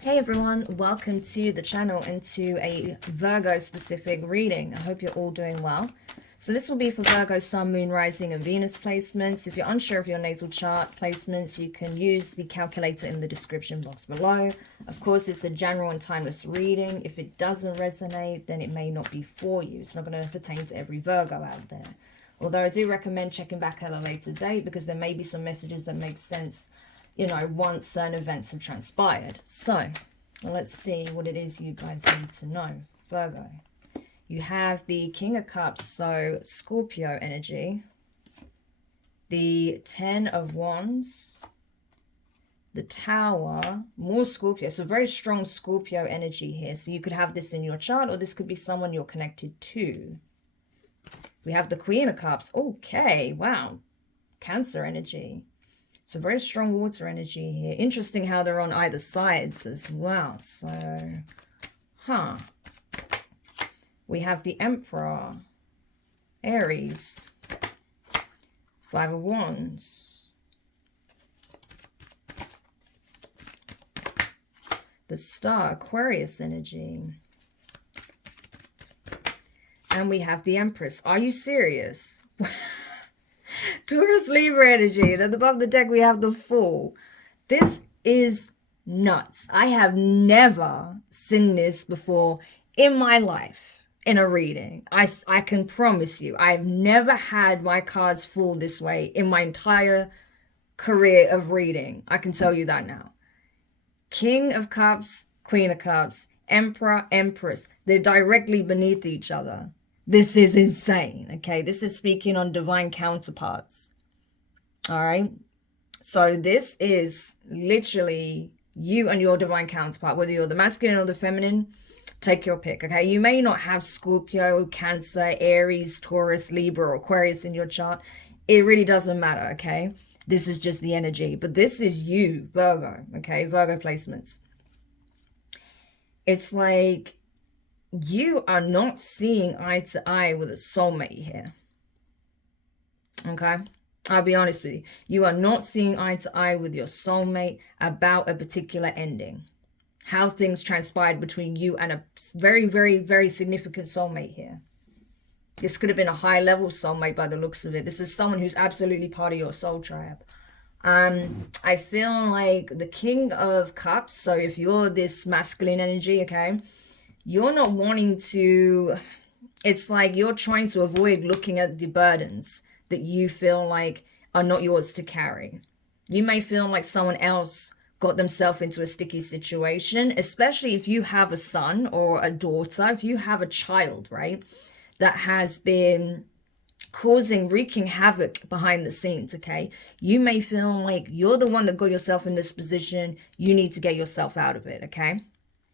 Hey everyone, welcome to the channel and to a Virgo specific reading. I hope you're all doing well. So this will be for Virgo Sun, Moon, Rising and Venus placements. If you're unsure of your natal chart placements, you can use the calculator in the description box below. Of course, it's a general and timeless reading. If it doesn't resonate, then it may not be for you. It's not going to pertain to every Virgo out there. Although I do recommend checking back at a later date because there may be some messages that make sense, you know, once certain events have transpired. So let's see what it is you guys need to know. Virgo, you have the King of Cups, so Scorpio energy, the Ten of Wands, the Tower, more Scorpio, so very strong Scorpio energy here. So you could have this in your chart, or this could be someone you're connected to. We have the Queen of Cups. Okay, wow, Cancer energy. So very strong water energy here. Interesting how they're on either sides as well. So, we have the Emperor, Aries, Five of Wands, the Star, Aquarius energy, and we have the Empress. Are you serious? Taurus, Libra energy, and above the deck we have the Fool. This is nuts. I have never seen this before in my life in a reading. I can promise you, I've never had my cards fall this way in my entire career of reading. I can tell you that now. King of Cups, Queen of Cups, Emperor, Empress. They're directly beneath each other. This is insane, okay? This is speaking on divine counterparts, all right? So this is literally you and your divine counterpart, whether you're the masculine or the feminine, take your pick, okay? You may not have Scorpio, Cancer, Aries, Taurus, Libra, or Aquarius in your chart. It really doesn't matter, okay? This is just the energy, but this is you, Virgo, okay? Virgo placements. It's like you are not seeing eye to eye with a soulmate here. Okay? I'll be honest with you. You are not seeing eye to eye with your soulmate about a particular ending. How things transpired between you and a very, very, very significant soulmate here. This could have been a high level soulmate by the looks of it. This is someone who's absolutely part of your soul tribe. I feel like the King of Cups, so if you're this masculine energy, okay, you're not wanting to, it's like you're trying to avoid looking at the burdens that you feel like are not yours to carry. You may feel like someone else got themselves into a sticky situation, especially if you have a son or a daughter, if you have a child, right, that has been wreaking havoc behind the scenes, okay? You may feel like you're the one that got yourself in this position. You need to get yourself out of it, okay?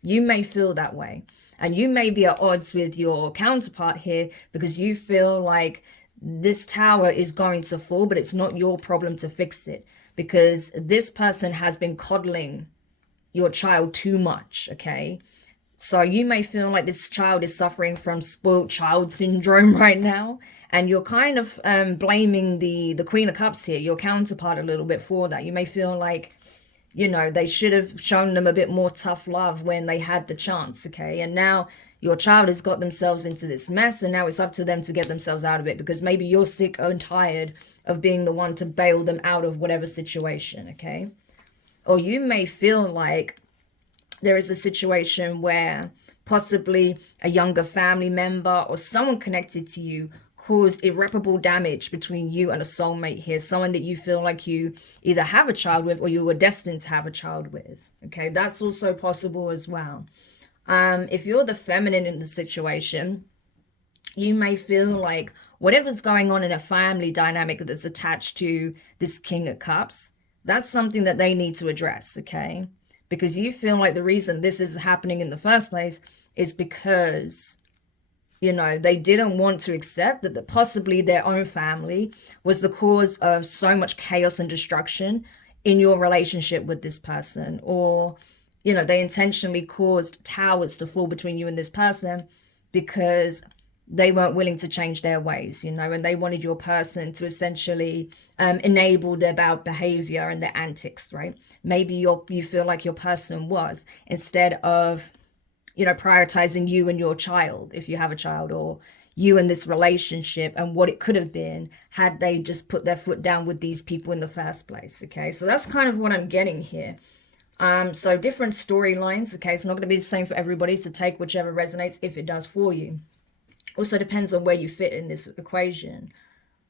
You may feel that way. And you may be at odds with your counterpart here because you feel like this tower is going to fall, but it's not your problem to fix it because this person has been coddling your child too much, okay? So you may feel like this child is suffering from spoiled child syndrome right now, and you're kind of blaming the Queen of Cups here, your counterpart, a little bit for that. You may feel like, you know, they should have shown them a bit more tough love when they had the chance, okay? And now your child has got themselves into this mess, and now it's up to them to get themselves out of it because maybe you're sick and tired of being the one to bail them out of whatever situation, okay? Or you may feel like there is a situation where possibly a younger family member or someone connected to you caused irreparable damage between you and a soulmate here, someone that you feel like you either have a child with or you were destined to have a child with, okay? That's also possible as well. If you're the feminine in the situation, you may feel like whatever's going on in a family dynamic that's attached to this King of Cups, that's something that they need to address, okay? Because you feel like the reason this is happening in the first place is because, you know, they didn't want to accept that possibly their own family was the cause of so much chaos and destruction in your relationship with this person. Or, you know, they intentionally caused towers to fall between you and this person because they weren't willing to change their ways, you know, and they wanted your person to essentially enable their bad behavior and their antics, right? Maybe you feel like your person was, instead of, you know, prioritizing you and your child, if you have a child, or you and this relationship and what it could have been had they just put their foot down with these people in the first place. Okay, so that's kind of what I'm getting here. So different storylines. Okay, it's not going to be the same for everybody, so take whichever resonates if it does for you. Also depends on where you fit in this equation,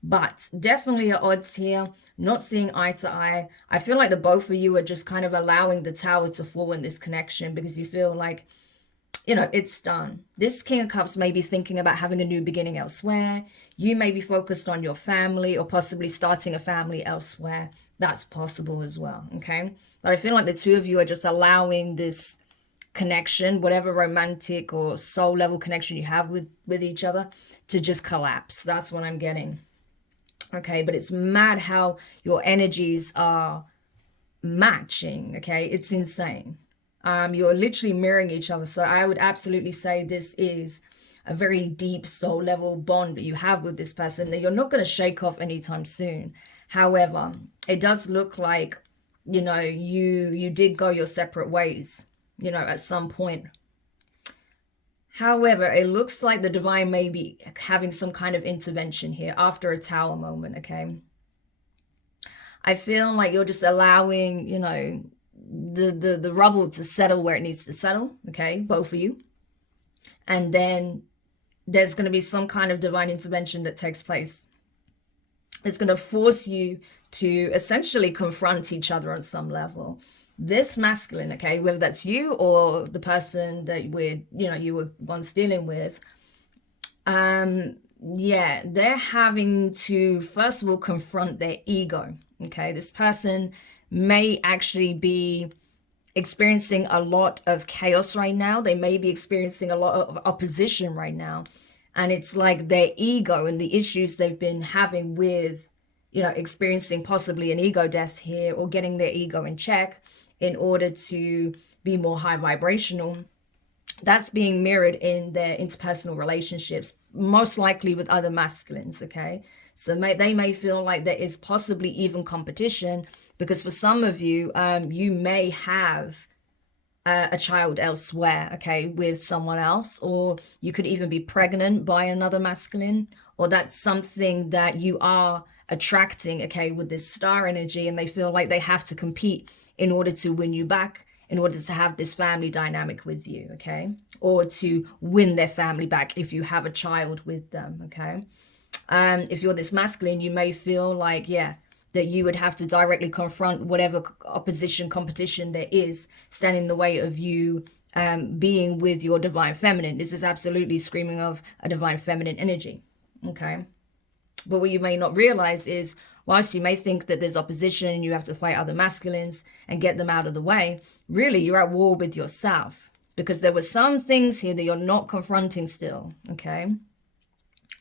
but definitely at odds here, not seeing eye to eye. I feel like the both of you are just kind of allowing the tower to fall in this connection because you feel like, you know, it's done. This King of Cups may be thinking about having a new beginning elsewhere. You may be focused on your family or possibly starting a family elsewhere. That's possible as well, okay? But I feel like the two of you are just allowing this connection, whatever romantic or soul level connection you have with each other, to just collapse. That's what I'm getting. Okay, but it's mad how your energies are matching. Okay, it's insane. You're literally mirroring each other. So I would absolutely say this is a very deep soul level bond that you have with this person that you're not going to shake off anytime soon. However, it does look like, you know, you did go your separate ways, you know, at some point. However, it looks like the divine may be having some kind of intervention here after a tower moment, okay? I feel like you're just allowing, you know, the rubble to settle where it needs to settle, okay, both of you. And then there's going to be some kind of divine intervention that takes place. It's going to force you to essentially confront each other on some level. This masculine, okay, whether that's you or the person that you were once dealing with, yeah, they're having to first of all confront their ego. Okay, this person may actually be experiencing a lot of chaos right now. They may be experiencing a lot of opposition right now, and it's like their ego and the issues they've been having with, you know, experiencing possibly an ego death here, or getting their ego in check in order to be more high vibrational. That's being mirrored in their interpersonal relationships, most likely with other masculines, okay? So they may feel like there is possibly even competition, because for some of you, you may have a child elsewhere, okay, with someone else, or you could even be pregnant by another masculine, or that's something that you are attracting, okay, with this star energy, and they feel like they have to compete in order to win you back, in order to have this family dynamic with you, okay? Or to win their family back if you have a child with them, okay? If you're this masculine, you may feel like, yeah, that you would have to directly confront whatever opposition, competition there is standing in the way of you being with your divine feminine. This is absolutely screaming of a divine feminine energy, okay? But what you may not realize is, whilst you may think that there's opposition, you have to fight other masculines and get them out of the way, really you're at war with yourself, because there were some things here that you're not confronting still, okay?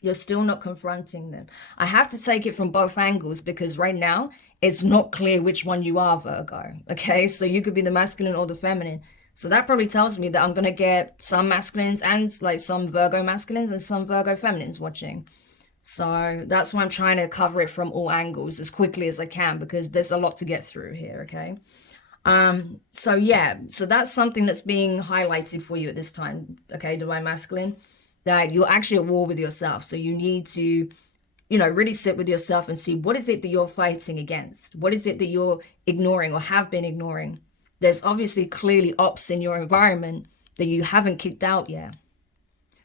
You're still not confronting them. I have to take it from both angles, because right now it's not clear which one you are, Virgo, okay? So you could be the masculine or the feminine. So that probably tells me that I'm going to get some masculines and like some Virgo masculines and some Virgo feminines watching. So that's why I'm trying to cover it from all angles as quickly as I can, because there's a lot to get through here, okay? So yeah, so that's something that's being highlighted for you at this time, okay, divine masculine, that you're actually at war with yourself. So you need to, you know, really sit with yourself and see, what is it that you're fighting against? What is it that you're ignoring or have been ignoring? There's obviously clearly ops in your environment that you haven't kicked out yet.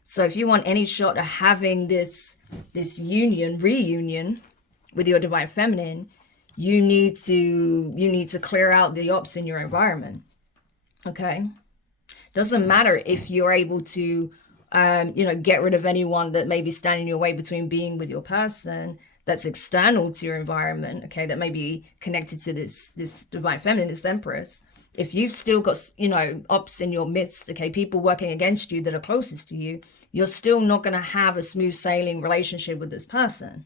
So if you want any shot of having this reunion with your divine feminine, you need to clear out the ops in your environment. Okay? Doesn't matter if you're able to you know, get rid of anyone that may be standing in your way between being with your person that's external to your environment, okay, that may be connected to this divine feminine, this empress. If you've still got, you know, ops in your midst, okay, people working against you that are closest to you, you're still not going to have a smooth sailing relationship with this person.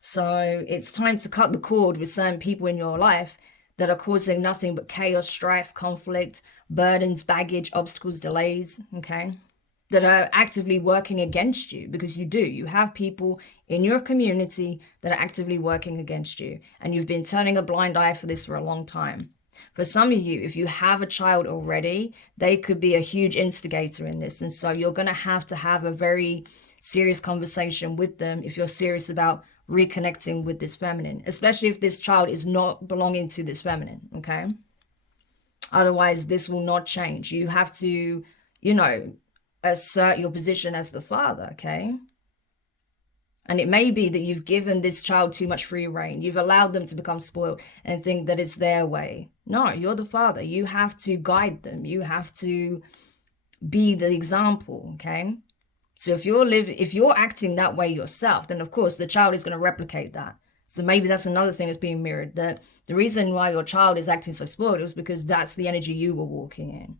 So it's time to cut the cord with certain people in your life that are causing nothing but chaos, strife, conflict, burdens, baggage, obstacles, delays, okay? that are actively working against you, because you do. You have people in your community that are actively working against you, and you've been turning a blind eye for this for a long time. For some of you, if you have a child already, they could be a huge instigator in this. And so you're going to have a very serious conversation with them if you're serious about reconnecting with this feminine, especially if this child is not belonging to this feminine, okay? Otherwise, this will not change. You have to, you know, assert your position as the father, okay? And it may be that you've given this child too much free reign. You've allowed them to become spoiled and think that it's their way. No, you're the father. You have to guide them. You have to be the example, okay? So if you're acting that way yourself, then of course the child is going to replicate that. So maybe that's another thing that's being mirrored, that the reason why your child is acting so spoiled is because that's the energy you were walking in,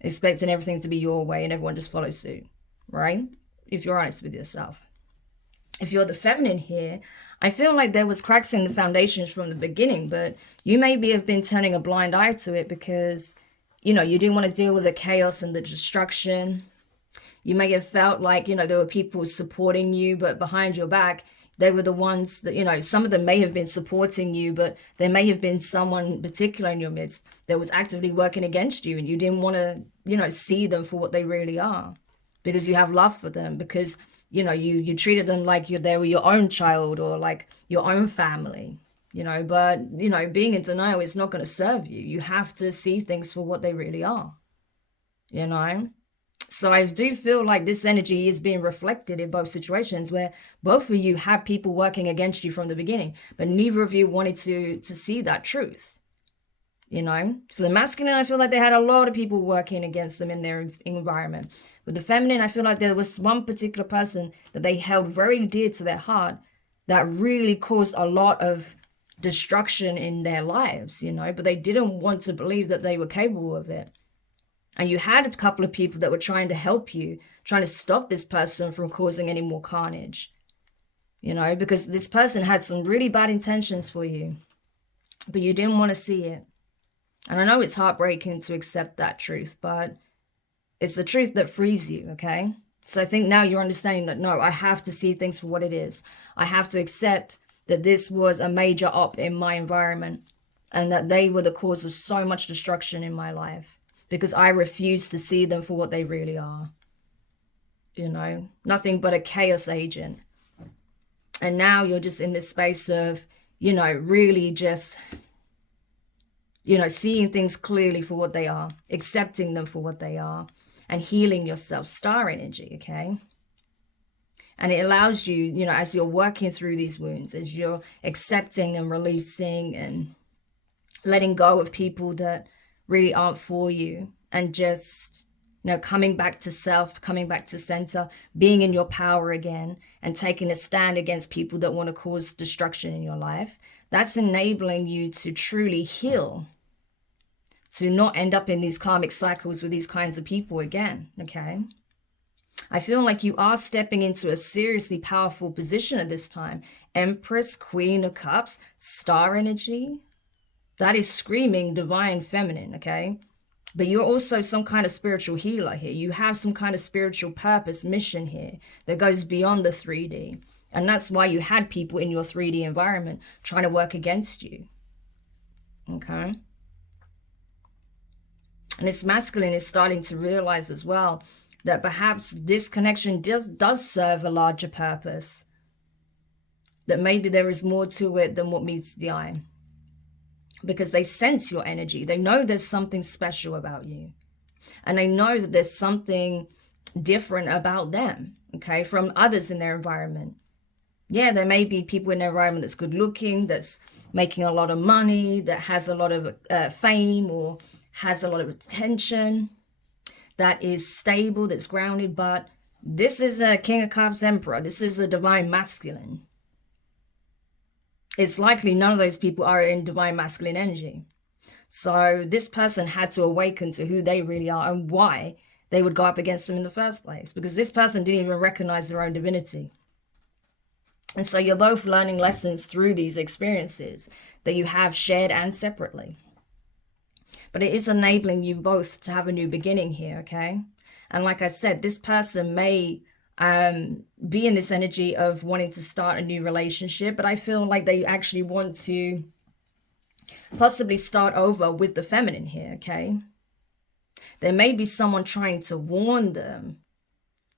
expecting everything to be your way and everyone just follows suit, right? If you're honest with yourself. If you're the feminine here, I feel like there was cracks in the foundations from the beginning, but you maybe have been turning a blind eye to it because, you know, you didn't want to deal with the chaos and the destruction. You may have felt like, you know, there were people supporting you, but behind your back, they were the ones that, you know, some of them may have been supporting you, but there may have been someone particular in your midst that was actively working against you, and you didn't want to, you know, see them for what they really are, because you have love for them, because, you know, you treated them like they were your own child or like your own family, you know. But, you know, being in denial is not going to serve you. You have to see things for what they really are, you know. So I do feel like this energy is being reflected in both situations, where both of you had people working against you from the beginning, but neither of you wanted to see that truth. You know, for the masculine, I feel like they had a lot of people working against them in their environment. With the feminine, I feel like there was one particular person that they held very dear to their heart that really caused a lot of destruction in their lives, you know, but they didn't want to believe that they were capable of it. And you had a couple of people that were trying to help you, trying to stop this person from causing any more carnage, you know, because this person had some really bad intentions for you, but you didn't want to see it. And I know it's heartbreaking to accept that truth, but it's the truth that frees you, okay? So I think now you're understanding that, no, I have to see things for what it is. I have to accept that this was a major op in my environment and that they were the cause of so much destruction in my life, because I refuse to see them for what they really are. You know, nothing but a chaos agent. And now you're just in this space of, you know, really just, you know, seeing things clearly for what they are, accepting them for what they are, and healing yourself. Star energy, okay? And it allows you, you know, as you're working through these wounds, as you're accepting and releasing and letting go of people that really aren't for you, and just, you know, coming back to self, coming back to center, being in your power again, and taking a stand against people that want to cause destruction in your life. That's enabling you to truly heal, to not end up in these karmic cycles with these kinds of people again, okay? I feel like you are stepping into a seriously powerful position at this time. Empress, Queen of Cups, star energy. That is screaming divine feminine, okay? But you're also some kind of spiritual healer here. You have some kind of spiritual purpose, mission here that goes beyond the 3D. And that's why you had people in your 3D environment trying to work against you, okay? And this masculine is starting to realize as well that perhaps this connection does serve a larger purpose, that maybe there is more to it than what meets the eye. Because they sense your energy. They know there's something special about you. And they know that there's something different about them, okay, from others in their environment. Yeah, there may be people in their environment that's good looking, that's making a lot of money, that has a lot of fame or has a lot of attention, that is stable, that's grounded. But this is a King of Cups Emperor. This is a divine masculine. It's likely none of those people are in divine masculine energy. So this person had to awaken to who they really are and why they would go up against them in the first place, because this person didn't even recognize their own divinity. And so you're both learning lessons through these experiences that you have shared and separately. But it is enabling you both to have a new beginning here, okay? And like I said, this person may be in this energy of wanting to start a new relationship, but I feel like they actually want to possibly start over with the feminine here, okay? There may be someone trying to warn them,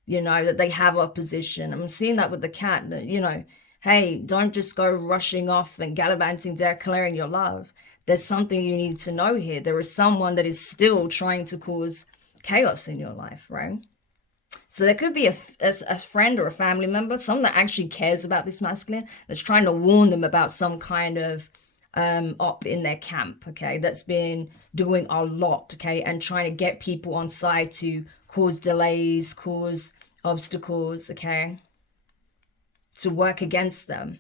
you know, that they have opposition. I'm seeing that with the cat, that, you know, hey, don't just go rushing off and gallivanting, declaring your love. There's something you need to know here. There is someone that is still trying to cause chaos in your life, right? So there could be a friend or a family member, someone that actually cares about this masculine, that's trying to warn them about some kind of op in their camp, okay, that's been doing a lot, okay, and trying to get people on side to cause delays, cause obstacles, okay, to work against them.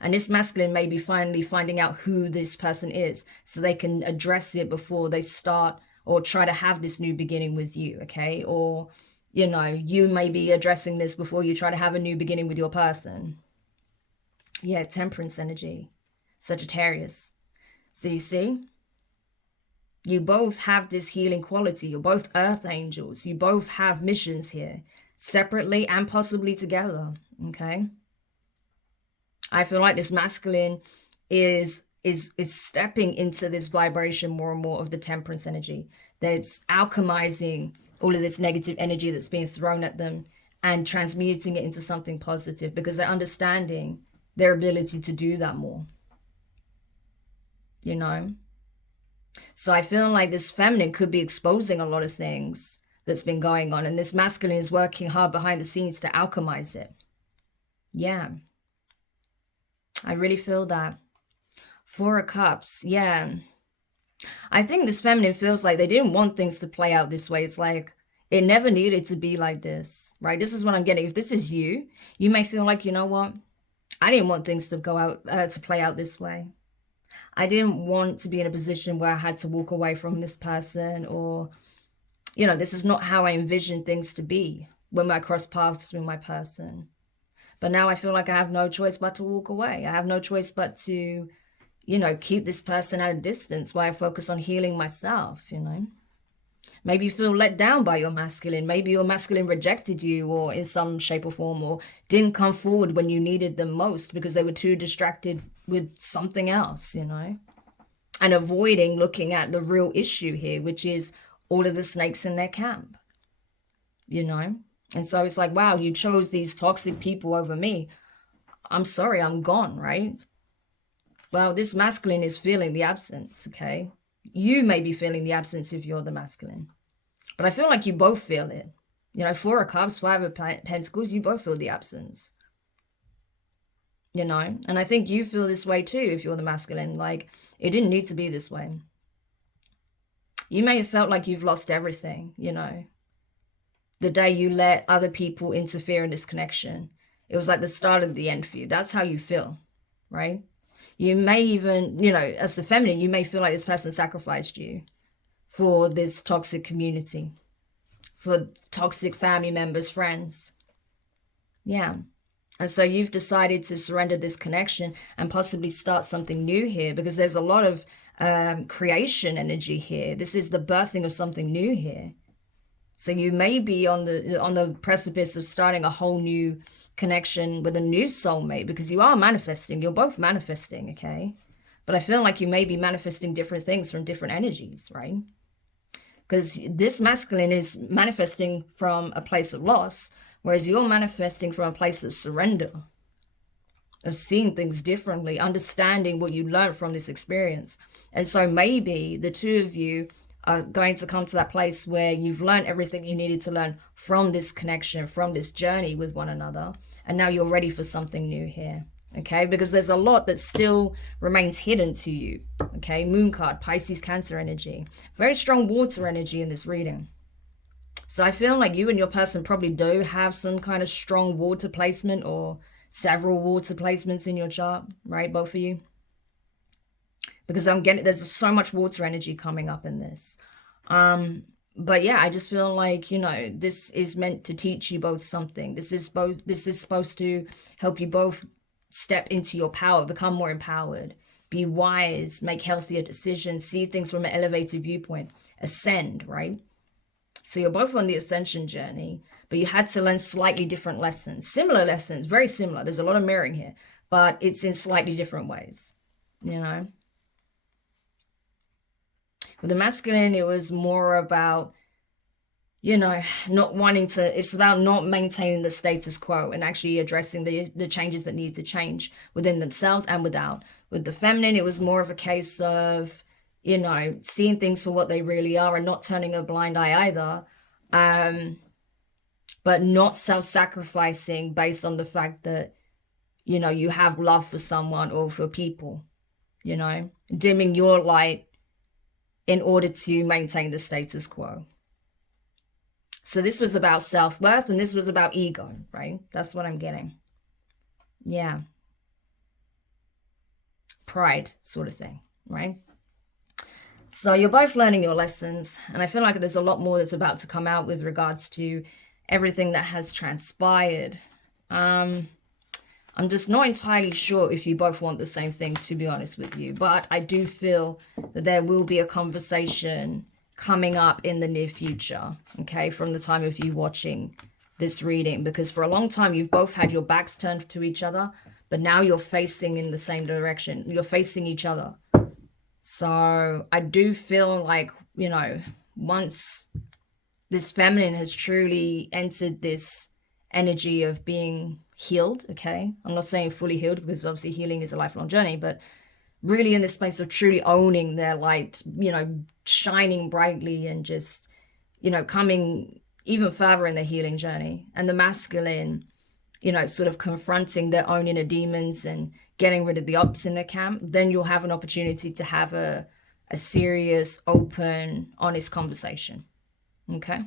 And this masculine may be finally finding out who this person is so they can address it before they start or try to have this new beginning with you, okay? Or, you know, you may be addressing this before you try to have a new beginning with your person. Yeah, Temperance energy, Sagittarius. So you see, you both have this healing quality. You're both earth angels. You both have missions here, separately and possibly together, okay? I feel like this masculine is stepping into this vibration more and more of the Temperance energy. That's alchemizing all of this negative energy that's being thrown at them and transmuting it into something positive, because they're understanding their ability to do that more, you know? So I feel like this feminine could be exposing a lot of things that's been going on, and this masculine is working hard behind the scenes to alchemize it. Yeah. I really feel that. Four of Cups, yeah. I think this feminine feels like they didn't want things to play out this way. It's like, it never needed to be like this, right? This is what I'm getting. If this is you, you may feel like, you know what? I didn't want things to go out, to play out this way. I didn't want to be in a position where I had to walk away from this person, or, you know, this is not how I envisioned things to be when I cross paths with my person. But now I feel like I have no choice but to walk away. I have no choice but to, you know, keep this person at a distance while I focus on healing myself, you know. Maybe you feel let down by your masculine. Maybe your masculine rejected you, or in some shape or form, or didn't come forward when you needed them most because they were too distracted with something else, you know. And avoiding looking at the real issue here, which is all of the snakes in their camp, you know. And so it's like, wow, you chose these toxic people over me. I'm sorry, I'm gone, right? Well, this masculine is feeling the absence, okay? You may be feeling the absence if you're the masculine. But I feel like you both feel it. You know, Four of Cups, Five of Pentacles, you both feel the absence. You know? And I think you feel this way too if you're the masculine. Like, it didn't need to be this way. You may have felt like you've lost everything, you know? The day you let other people interfere in this connection. It was like the start of the end for you. That's how you feel, right? You may even, you know, as the feminine, you may feel like this person sacrificed you for this toxic community, for toxic family members, friends. Yeah. And so you've decided to surrender this connection and possibly start something new here, because there's a lot of creation energy here. This is the birthing of something new here. So you may be on the precipice of starting a whole new connection with a new soulmate, because you are manifesting. You're both manifesting, okay? But I feel like you may be manifesting different things from different energies, right? Because this masculine is manifesting from a place of loss, whereas you're manifesting from a place of surrender, of seeing things differently, understanding what you learned from this experience. And so maybe the two of you are going to come to that place where you've learned everything you needed to learn from this connection, from this journey with one another. And now you're ready for something new here, okay? Because there's a lot that still remains hidden to you, okay? Moon card, Pisces, Cancer energy. Very strong water energy in this reading. So I feel like you and your person probably do have some kind of strong water placement, or several water placements in your chart, right? Both of you. Because I'm getting, there's so much water energy coming up in this. But yeah, I just feel like, you know, this is meant to teach you both something. This is supposed to help you both step into your power, become more empowered, be wise, make healthier decisions, see things from an elevated viewpoint, ascend, right? So you're both on the ascension journey, but you had to learn slightly different lessons. Similar lessons, very similar. There's a lot of mirroring here, but it's in slightly different ways, you know? With the masculine, it was more about, you know, not wanting to, it's about not maintaining the status quo and actually addressing the changes that need to change within themselves and without. With the feminine, it was more of a case of, you know, seeing things for what they really are and not turning a blind eye either, but not self-sacrificing based on the fact that, you know, you have love for someone or for people, you know, dimming your light in order to maintain the status quo. So this was about self-worth and this was about ego, right? That's what I'm getting. Yeah. Pride sort of thing, right? So you're both learning your lessons, and I feel like there's a lot more that's about to come out with regards to everything that has transpired. I'm just not entirely sure if you both want the same thing, to be honest with you. But I do feel that there will be a conversation coming up in the near future, okay, from the time of you watching this reading. Because for a long time, you've both had your backs turned to each other, but now you're facing in the same direction. You're facing each other. So I do feel like, you know, once this feminine has truly entered this energy of being healed, okay? I'm not saying fully healed because obviously healing is a lifelong journey, but really in this space of truly owning their light, you know, shining brightly and just, you know, coming even further in their healing journey. And the masculine, you know, sort of confronting their own inner demons and getting rid of the ops in their camp, then you'll have an opportunity to have a serious, open, honest conversation, okay?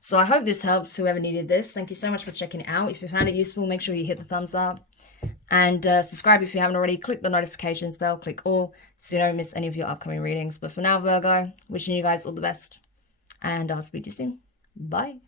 So I hope this helps whoever needed this. Thank you so much for checking it out. If you found it useful, make sure you hit the thumbs up. And subscribe if you haven't already. Click the notifications bell. Click all so you don't miss any of your upcoming readings. But for now, Virgo, wishing you guys all the best. And I'll speak to you soon. Bye.